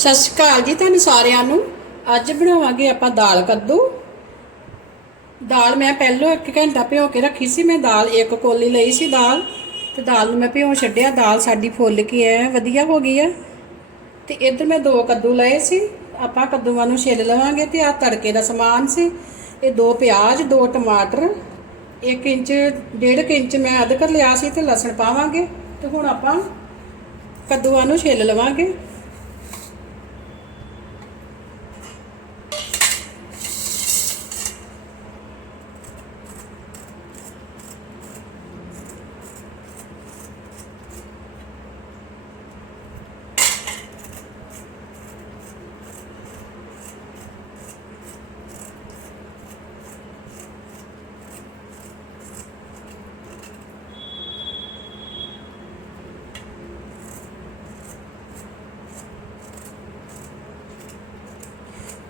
ਸਤਿ ਸ਼੍ਰੀ ਅਕਾਲ ਜੀ ਤੁਹਾਨੂੰ ਸਾਰਿਆਂ ਨੂੰ। ਅੱਜ ਬਣਾਵਾਂਗੇ ਆਪਾਂ ਦਾਲ ਕੱਦੂ। ਦਾਲ ਮੈਂ ਪਹਿਲਾਂ 1 ਘੰਟਾ ਭਿਓ ਕੇ ਰੱਖੀ ਸੀ, ਮੈਂ ਦਾਲ ਇੱਕ ਕੋਲੀ ਲਈ ਸੀ ਦਾਲ। ਤੇ ਦਾਲ ਨੂੰ ਮੈਂ ਭਿਓ ਛੱਡਿਆ, ਦਾਲ ਸਾਡੀ ਫੁੱਲ ਕੇ ਐ, ਵਧੀਆ ਹੋ ਗਈ ਆ ਤੇ ਇੱਧਰ ਮੈਂ ਦੋ ਕੱਦੂ ਲਏ ਸੀ, ਆਪਾਂ ਕੱਦੂਆਂ ਨੂੰ ਛਿੱਲ ਲਵਾਂਗੇ ਤੇ ਆ ਤੜਕੇ ਦਾ ਸਮਾਨ ਸੀ। ਇਹ ਦੋ ਪਿਆਜ਼, ਦੋ ਟਮਾਟਰ 1 ਇੰਚ 1.5 ਇੰਚ ਮੈਂ ਅਦਰਕ ਲਿਆ ਸੀ ਤੇ ਲਸਣ ਪਾਵਾਂਗੇ। ਤੇ ਹੁਣ ਆਪਾਂ ਕੱਦੂਆਂ ਨੂੰ ਛਿੱਲ ਲਵਾਂਗੇ।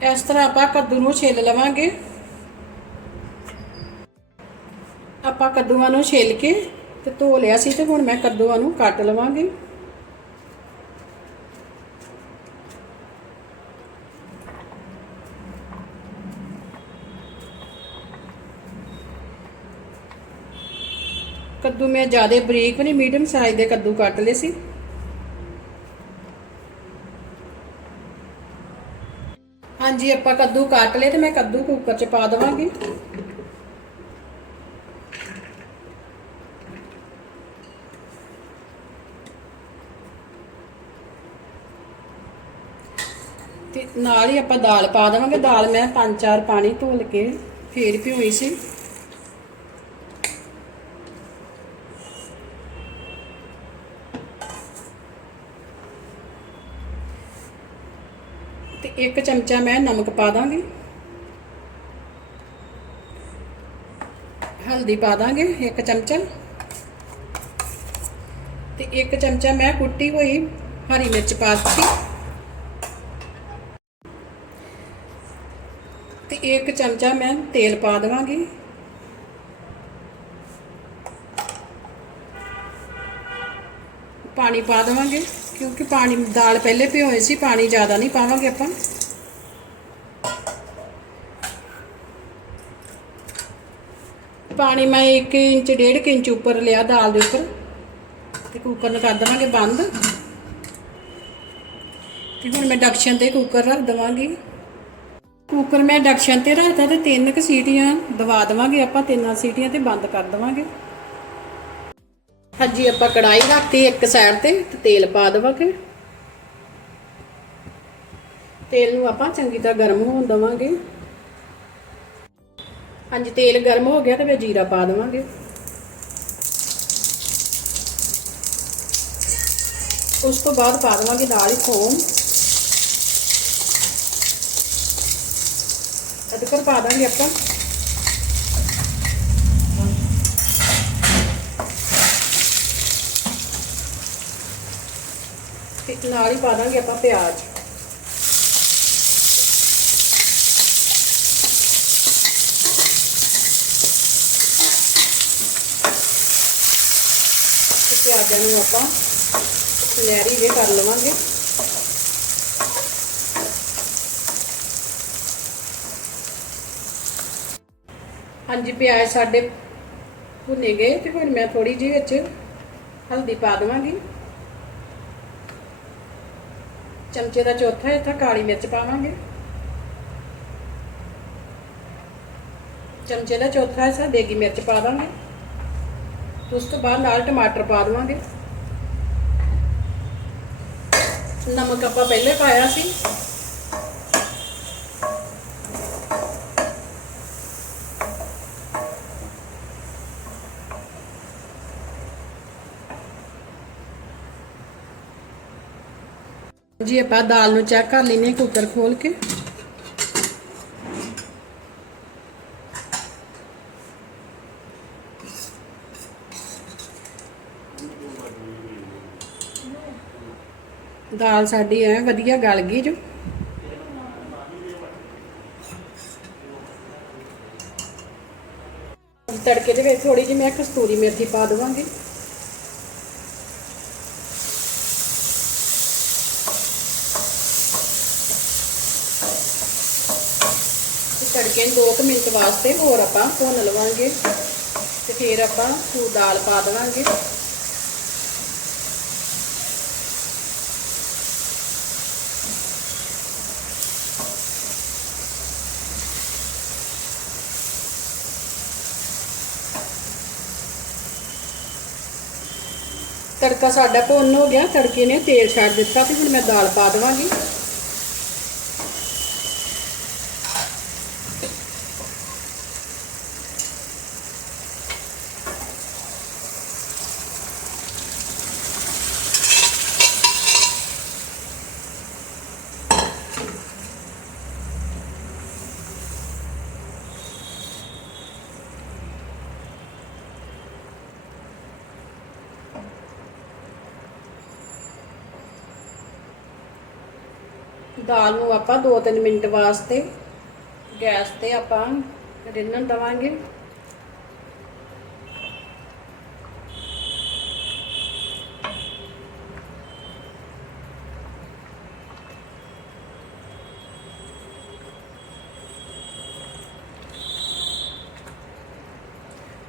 ਇਸ ਤਰ੍ਹਾਂ ਆਪਾਂ ਕੱਦੂ ਨੂੰ ਛਿੱਲ ਲਵਾਂਗੇ। ਆਪਾਂ ਕੱਦੂਆਂ ਨੂੰ ਛਿੱਲ ਕੇ ਤੇ ਧੋ ਲਿਆ ਸੀ ਤੇ ਹੁਣ ਮੈਂ ਕੱਦੂਆਂ ਨੂੰ ਕੱਟ ਲਵਾਂਗੀ। ਕੱਦੂ ਮੈਂ ਜ਼ਿਆਦਾ ਬਰੀਕ ਵੀ ਨਹੀਂ, ਮੀਡੀਅਮ ਸਾਈਜ਼ ਦੇ ਕੱਦੂ ਕੱਟ ਲਏ ਸੀ। ਹਾਂਜੀ, ਆਪਾਂ ਕੱਦੂ ਕੱਟ ਲਏ ਤੇ ਮੈਂ ਕੱਦੂ ਕੁੱਕਰ 'ਚ ਪਾ ਦਵਾਂਗੀ। ਤੇ ਨਾਲ ਹੀ ਆਪਾਂ ਦਾਲ ਪਾ ਦੇਵਾਂਗੇ। ਦਾਲ ਮੈਂ ਪੰਜ ਚਾਰ ਪਾਣੀ ਧੋਲ ਕੇ ਫੇਰ ਭਿਓਈ ਸੀ। ਤੇ ਇੱਕ ਚਮਚਾ ਮੈਂ ਨਮਕ ਪਾ ਦਾਂਗੀ। ਹਲਦੀ ਪਾ ਦਾਂਗੇ ਇੱਕ ਚਮਚਾ। ਤੇ ਇੱਕ ਚਮਚਾ ਮੈਂ ਕੁੱਟੀ ਹੋਈ ਹਰੀ ਮਿਰਚ ਪਾ ਦਿੱਤੀ। ਤੇ ਇੱਕ ਚਮਚਾ ਮੈਂ ਤੇਲ ਪਾ ਦੇਵਾਂਗੀ। ਪਾਣੀ ਪਾ ਦੇਵਾਂਗੇ। ਕਿਉਂਕਿ ਪਾਣੀ, ਦਾਲ ਪਹਿਲੇ ਭਿਓਏ ਸੀ, ਪਾਣੀ ਜ਼ਿਆਦਾ ਨਹੀਂ ਪਾਵਾਂਗੇ ਆਪਾਂ। ਪਾਣੀ ਮੈਂ 1 ਇੰਚ 1.5 ਇੰਚ ਉੱਪਰ ਲਿਆ ਦਾਲ ਦੇ ਉੱਪਰ। ਤੇ ਕੁੱਕਰ ਨੂੰ ਕਰ ਦੇਵਾਂਗੇ ਬੰਦ। ਤੇ ਹੁਣ ਮੈਂ ਡਕਸ਼ਨ ਤੇ ਕੁੱਕਰ ਰੱਖ ਦੇਵਾਂਗੀ। ਕੁੱਕਰ ਮੈਂ ਡਕਸ਼ਨ ਤੇ ਰੱਖਦਾ ਤੇ ਤਿੰਨ ਕੁ ਸੀਟੀਆਂ ਦਵਾ ਦੇਵਾਂਗੇ ਆਪਾਂ, ਤਿੰਨਾਂ ਸੀਟੀਆਂ ਤੇ ਬੰਦ ਕਰ ਦੇਵਾਂਗੇ। ਹਾਂਜੀ, ਆਪਾਂ ਕੜਾਈ ਰੱਖਤੀ ਇੱਕ ਸਾਈਡ ਤੇ ਤੇ ਤੇਲ ਪਾ ਦੇਵਾਂਗੇ। ਤੇਲ ਨੂੰ ਆਪਾਂ ਚੰਗੀ ਤਰ੍ਹਾਂ ਗਰਮ ਹੋਣ ਦੇਵਾਂਗੇ। ਹਾਂਜੀ, ਤੇਲ ਗਰਮ ਹੋ ਗਿਆ ਤੇ ਫਿਰ ਜੀਰਾ ਪਾ ਦੇਵਾਂਗੇ। ਉਸ ਤੋਂ ਬਾਅਦ ਪਾ ਦੇਵਾਂਗੇ ਨਾਲ ਹੀ ਥੋਮ ਅਦਰਕ ਪਾ ਦਾਂਗੇ ਆਪਾਂ। ਤੇ ਨਾਲ ਹੀ ਪਾ ਦਾਂਗੇ ਆਪਾਂ ਪਿਆਜ਼। ਪਿਆਜ਼ਾਂ ਨੂੰ ਆਪਾਂ ਸੁਨਹਿਰੀ ਵੇ ਕਰ ਲਵਾਂਗੇ। ਹਾਂਜੀ, ਪਿਆਜ਼ ਸਾਡੇ ਭੁੰਨੇ ਗਏ ਤੇ ਹੁਣ ਮੈਂ ਥੋੜੀ ਜਿਹੀ ਵਿੱਚ ਹਲਦੀ ਪਾ ਦੇਵਾਂਗੀ। ਚਮਚੇ ਦਾ ਚੌਥਾ ਹਿੱਸਾ ਕਾਲੀ ਮਿਰਚ ਪਾਵਾਂਗੇ। ਚਮਚੇ ਦਾ ਚੌਥਾ ਹਿੱਸਾ ਦੇਗੀ ਮਿਰਚ ਪਾ ਦਾਂਗੇ। ਉਸ ਤੋਂ ਬਾਅਦ ਨਾਲ ਟਮਾਟਰ ਪਾ ਦੇਵਾਂਗੇ। ਨਮਕ ਆਪਾਂ ਪਹਿਲੇ ਪਾਇਆ ਸੀ। ਜੀ, ਆਪਾਂ ਦਾਲ ਨੂੰ ਚੈੱਕ ਕਰ ਲੈਨੇ ਕੁੱਕਰ ਖੋਲ ਕੇ। ਦਾਲ ਸਾਡੀ ਐ ਵਧੀਆ ਗਲ ਗਈ ਜੋ। ਤੜਕੇ ਦੇ ਵਿੱਚ ਥੋੜੀ ਜਿਹੀ ਮੈਂ ਕਸਤੂਰੀ ਮੇਥੀ ਪਾ ਦੇਵਾਂਗੀ। ਤੜਕੇ ਨੂੰ 2 ਮਿੰਟ ਵਾਸਤੇ ਹੋਰ ਆਪਾਂ ਭੁੰਨ ਲਵਾਂਗੇ ਤੇ ਫਿਰ ਆਪਾਂ ਤੂੰ ਦਾਲ ਪਾ ਦੇਵਾਂਗੇ। ਤੜਕਾ ਸਾਡਾ ਭੁੰਨ ਹੋ ਗਿਆ, ਤੜਕੇ ਨੇ ਤੇਲ ਛੱਡ ਦਿੱਤਾ ਤੇ ਹੁਣ ਮੈਂ ਦਾਲ ਪਾ ਦੇਵਾਂਗੀ। ਦਾਲ ਨੂੰ ਆਪਾਂ 2-3 ਮਿੰਟ ਵਾਸਤੇ ਗੈਸ ਤੇ ਆਪਾਂ ਰਿੰਨਣ ਦਵਾਂਗੇ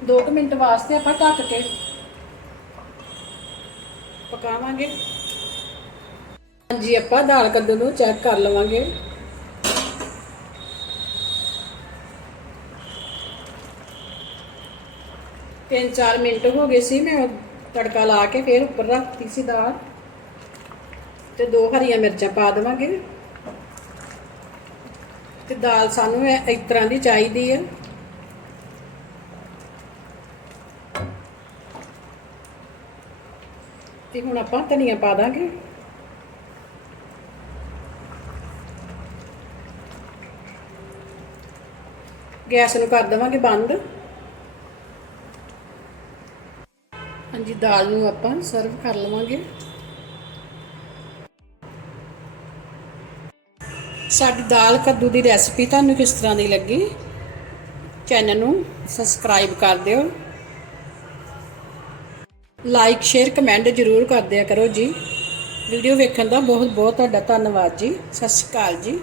ਦੋ ਕੁ ਮਿੰਟ ਵਾਸਤੇ ਆਪਾਂ ਢੱਕ ਕੇ ਪਕਾਵਾਂਗੇ ਹਾਂਜੀ, ਆਪਾਂ ਦਾਲ ਕੱਦੂ ਨੂੰ ਚੈੱਕ ਕਰ ਲਵਾਂਗੇ। ਤਿੰਨ ਚਾਰ ਮਿੰਟ ਹੋ ਗਏ ਸੀ, ਮੈਂ ਤੜਕਾ ਲਾ ਕੇ ਫਿਰ ਉੱਪਰ ਰੱਖਤੀ ਸੀ ਦਾਲ। ਤੇ ਦੋ ਹਰੀਆਂ ਮਿਰਚਾਂ ਪਾ ਦੇਵਾਂਗੇ। ਤੇ ਦਾਲ ਸਾਨੂੰ ਇਹ ਇਸ ਤਰ੍ਹਾਂ ਦੀ ਚਾਹੀਦੀ ਹੈ। ਤੇ ਹੁਣ ਆਪਾਂ ਧਨੀਆ ਪਾ ਦਾਂਗੇ। ਗੈਸ ਨੂੰ ਕਰ ਦੇਵਾਂਗੇ ਬੰਦ। ਹਾਂਜੀ, ਦਾਲ ਨੂੰ ਆਪਾਂ ਸਰਵ ਕਰ ਲਵਾਂਗੇ। ਸਾਡੀ ਦਾਲ ਕੱਦੂ ਦੀ ਰੈਸਪੀ ਤੁਹਾਨੂੰ ਕਿਸ ਤਰ੍ਹਾਂ ਦੀ ਲੱਗੀ? ਚੈਨਲ ਨੂੰ ਸਬਸਕ੍ਰਾਈਬ ਕਰ ਦਿਓ। ਲਾਈਕ ਸ਼ੇਅਰ ਕਮੈਂਟ ਜ਼ਰੂਰ ਕਰ ਦਿਆ ਕਰੋ ਜੀ। ਵੀਡੀਓ ਵੇਖਣ ਦਾ ਬਹੁਤ ਬਹੁਤ ਤੁਹਾਡਾ ਧੰਨਵਾਦ ਜੀ। ਸਤਿ ਸ਼੍ਰੀ ਅਕਾਲ ਜੀ।